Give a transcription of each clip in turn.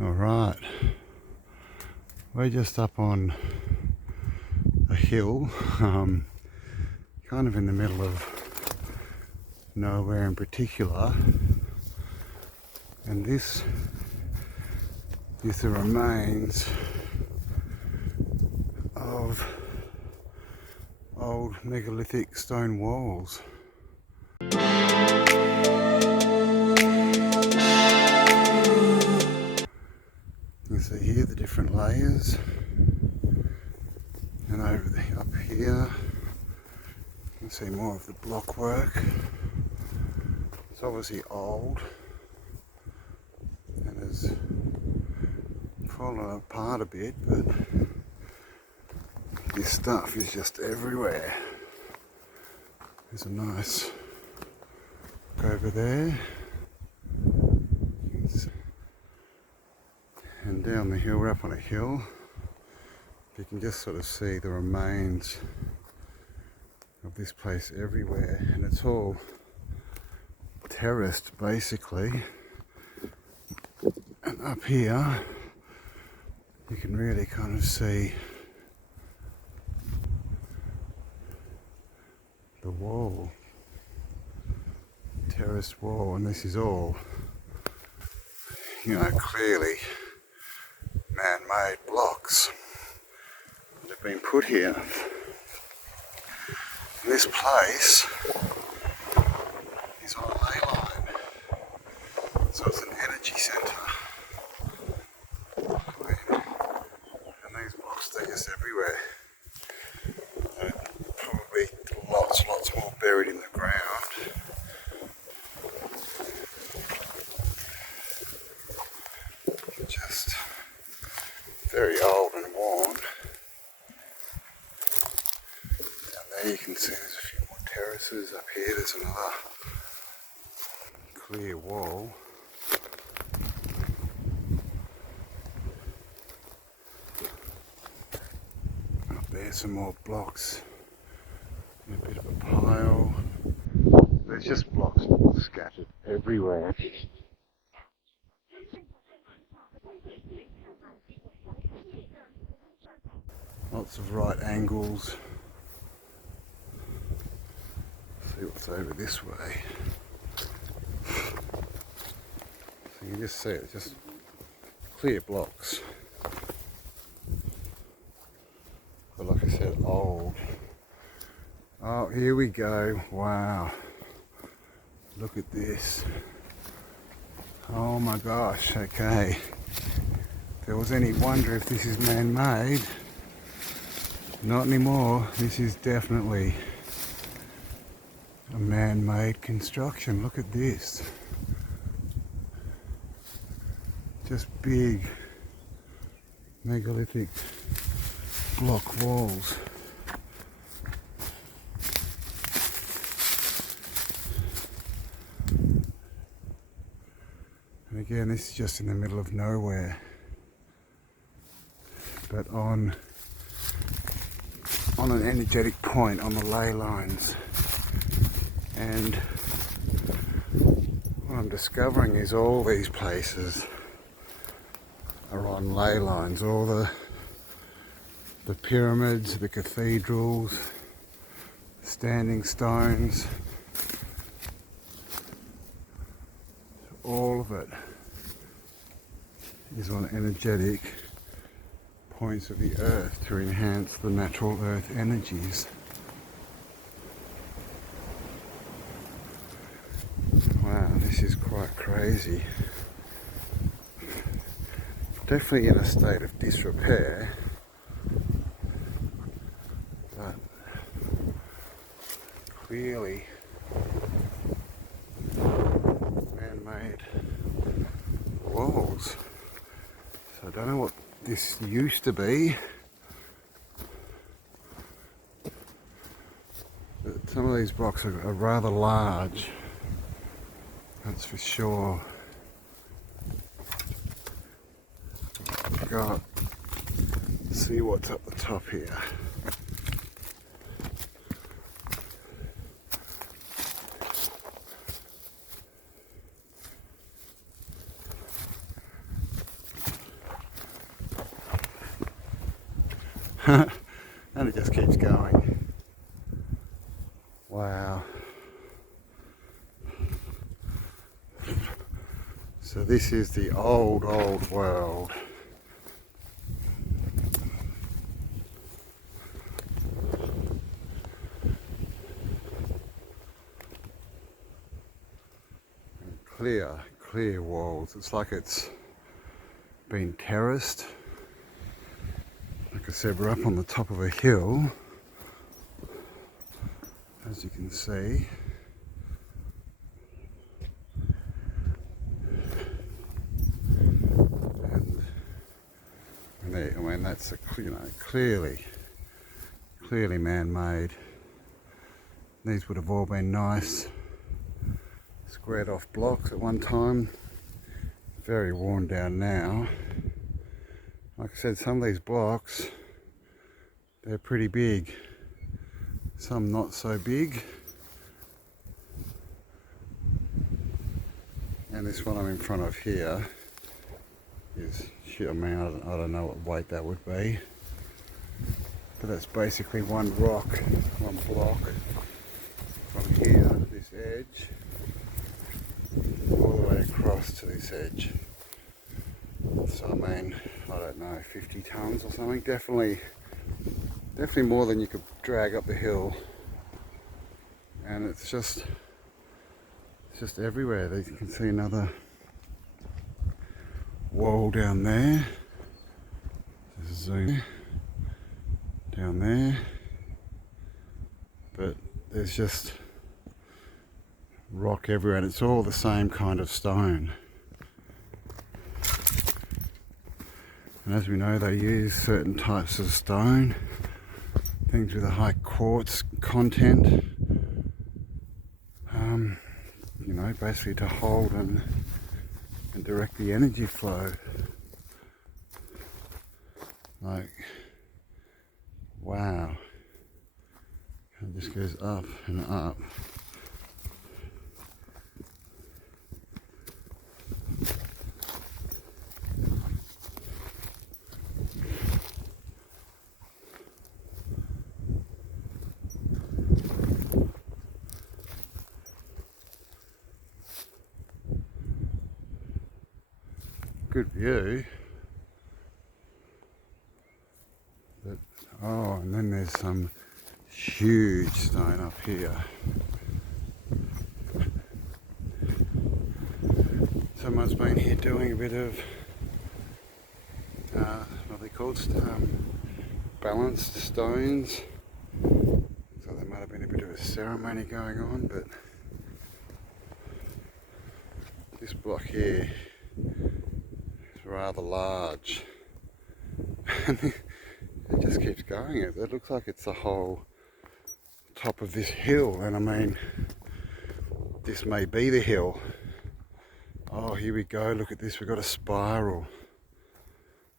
Alright, we're just up on a hill, kind of in the middle of nowhere in particular, and this is the remains of old megalithic stone walls. You can see here the different layers, and up here you can see more of the block work. It's obviously old and has fallen apart a bit, but this stuff is just everywhere. There's a nice look over there, and down the hill, we're up on a hill. You can just sort of see the remains of this place everywhere, and it's all terraced basically. And up here you can really kind of see the wall, terraced wall, and this is all, clearly man-made blocks that have been put here. This place is on a ley line, so it's an energy centre. And these blocks, they're just everywhere. Probably lots more buried in the ground. Just very old and worn. Down there you can see there's a few more terraces. Up here there's another clear wall. Up there some more blocks in a bit of a pile. There's just blocks scattered everywhere. Lots of right angles. See what's over this way. So you can just see it, just clear blocks. But like I said, old. Oh, here we go. Wow. Look at this. Oh my gosh, okay. If there was any wonder if this is man-made, not anymore. This is definitely a man-made construction. Look at this. Just big megalithic block walls. And again, this is just in the middle of nowhere, but on an energetic point on the ley lines. And what I'm discovering is all these places are on ley lines. All the pyramids, the cathedrals, standing stones, all of it is on energetic points of the earth to enhance the natural earth energies. Wow, this is quite crazy. Definitely in a state of disrepair, but clearly man-made walls. So I don't know what this used to be, but some of these blocks are rather large, that's for sure. God, see what's up the top here. And it just keeps going. Wow. So this is the old world. And clear walls. It's like it's been terraced. Like I said, we're up on the top of a hill, as you can see. And there, I mean, that's clearly man-made. These would have all been nice squared off blocks at one time. Very worn down now. Like I said, some of these blocks, they're pretty big. Some not so big. And this one I'm in front of here is, I mean, I don't know what weight that would be. But that's basically one rock, one block from here, this edge, all the way across to this edge. So I mean, I don't know, 50 tons or something. Definitely more than you could drag up the hill. And it's just everywhere. You can see another wall down there. Zoom down there. But there's just rock everywhere, and it's all the same kind of stone. And as we know, they use certain types of stone, things with a high quartz content, you know, basically to hold and direct the energy flow. Like, wow. It just goes up and up. Good view. But, oh, and then there's some huge stone up here. Someone's been here doing a bit of what are they called? Balanced stones. So there might have been a bit of a ceremony going on, but this block here is rather large. And it just keeps going. It looks like it's the whole top of this hill, and I mean, this may be the hill. Oh, here we go, look at this, we've got a spiral.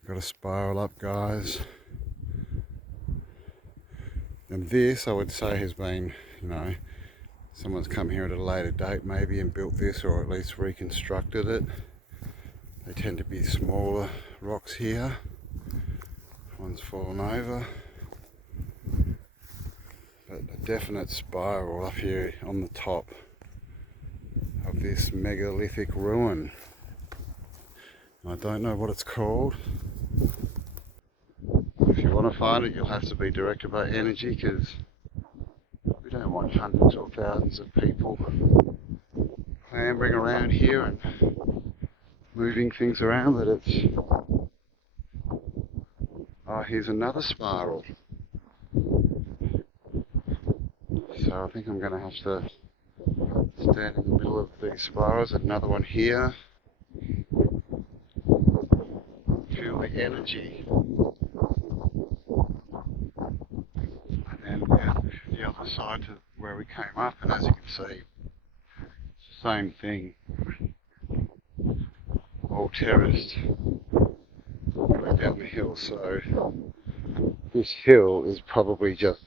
We've got a spiral up, guys. And this, I would say, has been, you know, someone's come here at a later date maybe and built this, or at least reconstructed it. They tend to be smaller rocks here. One's fallen over. But a definite spiral up here on the top of this megalithic ruin. I don't know what it's called. If you want to find it, you'll have to be directed by energy, because we don't want hundreds or thousands of people clambering around here and moving things around. But it's, oh, here's another spiral. So I think I'm going to have to stand in the middle of these spirals. Another one here. Feel the energy. And then the other side to where we came up, and as you can see, it's the same thing. All terraced right down the hill. So this hill is probably just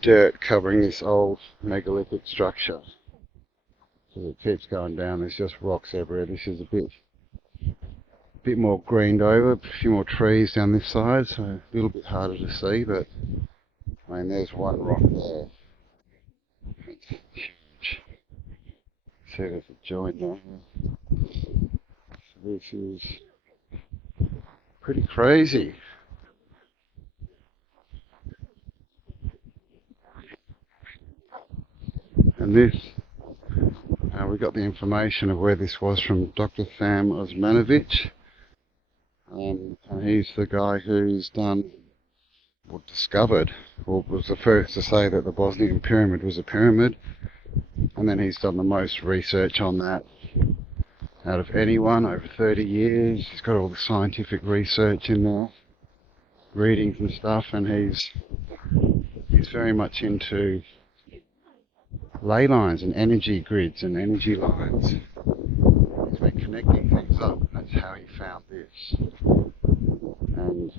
dirt covering this old megalithic structure. So it keeps going down, there's just rocks everywhere. This is a bit bit more greened over, a few more trees down this side, so a little bit harder to see, but I mean there's one rock there. It's huge. See there's a joint there. So this is pretty crazy. And this, we got the information of where this was from Dr. Sam Osmanovic. And he's the guy who's discovered, or was the first to say that the Bosnian pyramid was a pyramid. And then he's done the most research on that out of anyone over 30 years. He's got all the scientific research in there, readings and stuff, and he's very much into ley lines and energy grids and energy lines. He's been connecting things up, and that's how he found this. And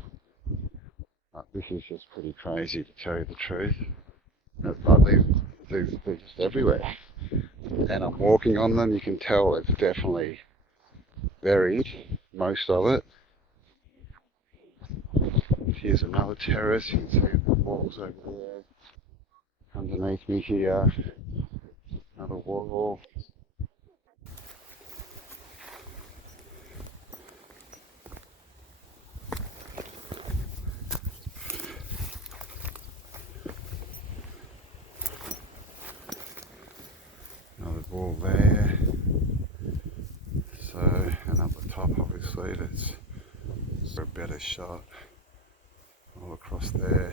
this is just pretty crazy, to tell you the truth. They're just everywhere. And I'm walking on them. You can tell it's definitely buried, most of it. Here's another terrace. You can see the walls over there. Underneath me here, another wall. Another wall there. So, and up the top, obviously, that's a better shot all across there.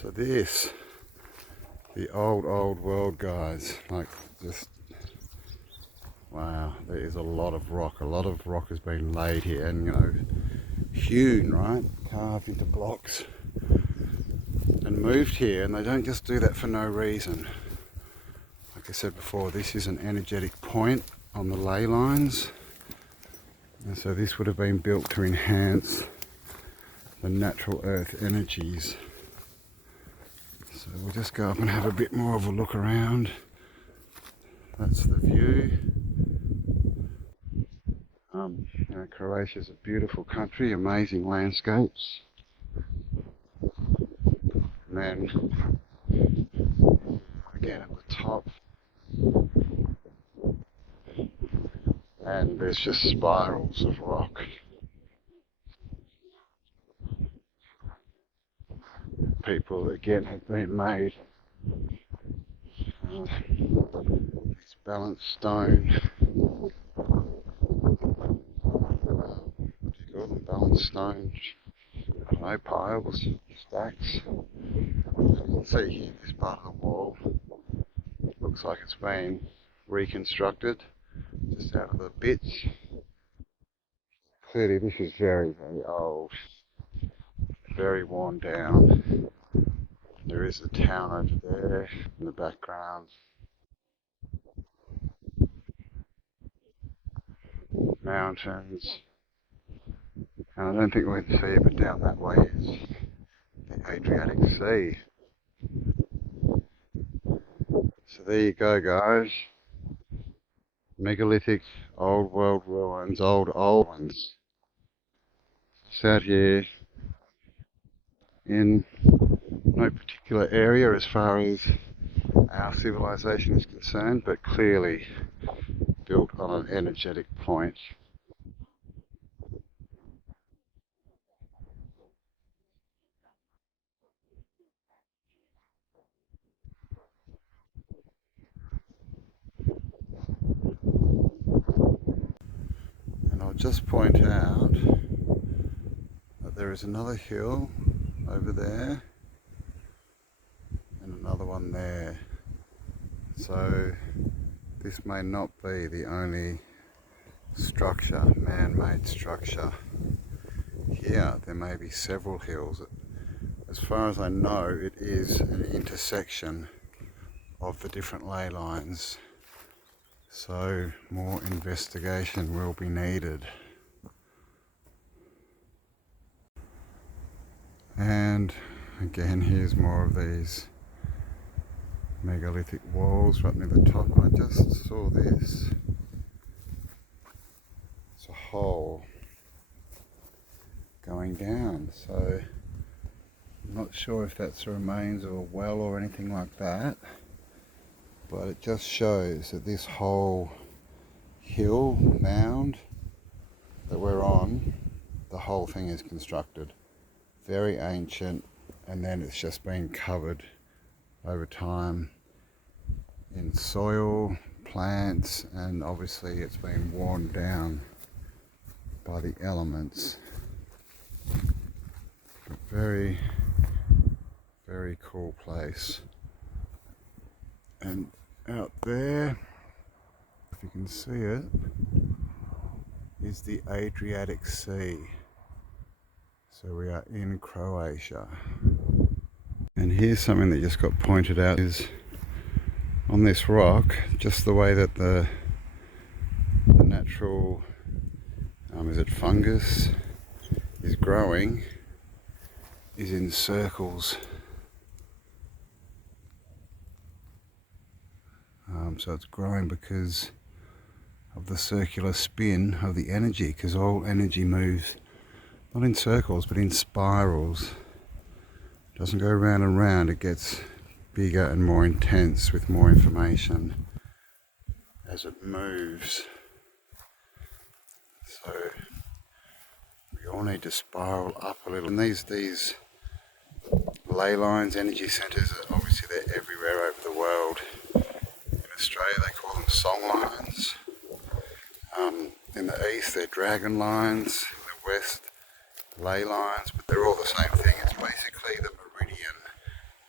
So this, the old world, guys, like just, wow, there is a lot of rock. A lot of rock has been laid here and, you know, hewn, right, carved into blocks and moved here, and they don't just do that for no reason. Like I said before, this is an energetic point on the ley lines, and so this would have been built to enhance the natural earth energies. So we'll just go up and have a bit more of a look around. That's the view. You know, Croatia's a beautiful country, amazing landscapes. And then again at the top, and there's just spirals of rock. People again have been made these balanced stone, what do you call them, balanced stone, I don't know, piles, stacks. And you can see here this part of the wall looks like it's been reconstructed just out of the bits. Clearly this is very old, very worn down. There is a town over there in the background. Mountains. And I don't think we can see it, but down that way is the Adriatic Sea. So there you go, guys. Megalithic, old world ruins, old ones. It's out here in no particular area as far as our civilization is concerned, but clearly built on an energetic point. And I'll just point out that there is another hill over there and another one there. So this may not be the only structure, man-made structure here. There may be several hills. As far as I know, it is an intersection of the different ley lines. So more investigation will be needed. And again, here's more of these megalithic walls right near the top. I just saw this. So a hole going down. So I'm not sure if that's the remains of a well or anything like that, but it just shows that this whole hill mound that we're on, the whole thing is constructed. Very ancient, and then it's just been covered over time in soil, plants, and obviously it's been worn down by the elements. But very, very cool place. And out there, if you can see it, is the Adriatic Sea. So we are in Croatia. And here's something that just got pointed out, is on this rock, just the way that the natural, is it fungus, is growing, is in circles. So it's growing because of the circular spin of the energy, because all energy moves not in circles but in spirals. It doesn't go round and round, it gets bigger and more intense with more information as it moves. So we all need to spiral up a little. And these ley lines, energy centres, obviously they're everywhere over the world. In Australia they call them song lines. In the east they're dragon lines, in the west ley lines, but they're all the same thing. It's basically the meridian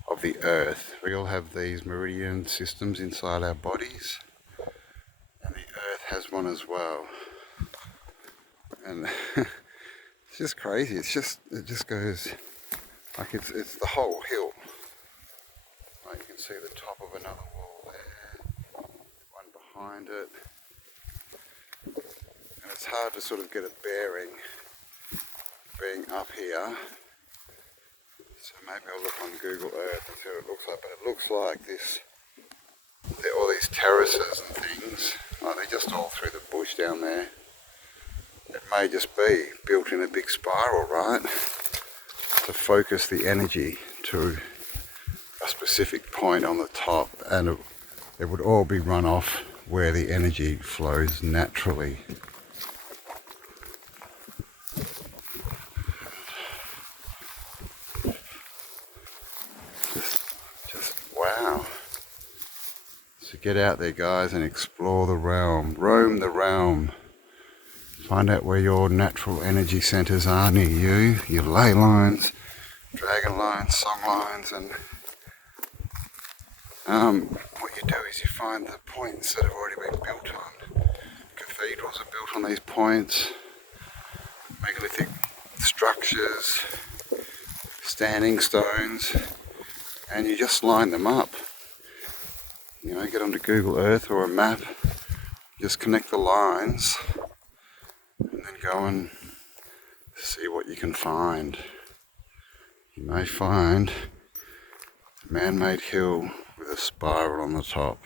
of the earth. We all have these meridian systems inside our bodies, and the earth has one as well. And it's just crazy. It just goes like it's the whole hill. Like you can see the top of another wall there, one behind it. And it's hard to sort of get a bearing being up here. So maybe I'll look on Google Earth and see what it looks like. But it looks like this, all these terraces and things, like they're just all through the bush down there. It may just be built in a big spiral, right? To focus the energy to a specific point on the top, and it would all be run off where the energy flows naturally. Just wow. So get out there, guys, and explore the realm. Roam the realm. Find out where your natural energy centres are near you, your ley lines, dragon lines, song lines, and what you do is you find the points that have already been built on. Cathedrals are built on these points, megalithic structures, standing stones, and you just line them up. You know, get onto Google Earth or a map, just connect the lines, and then go and see what you can find. You may find a man-made hill with a spiral on the top.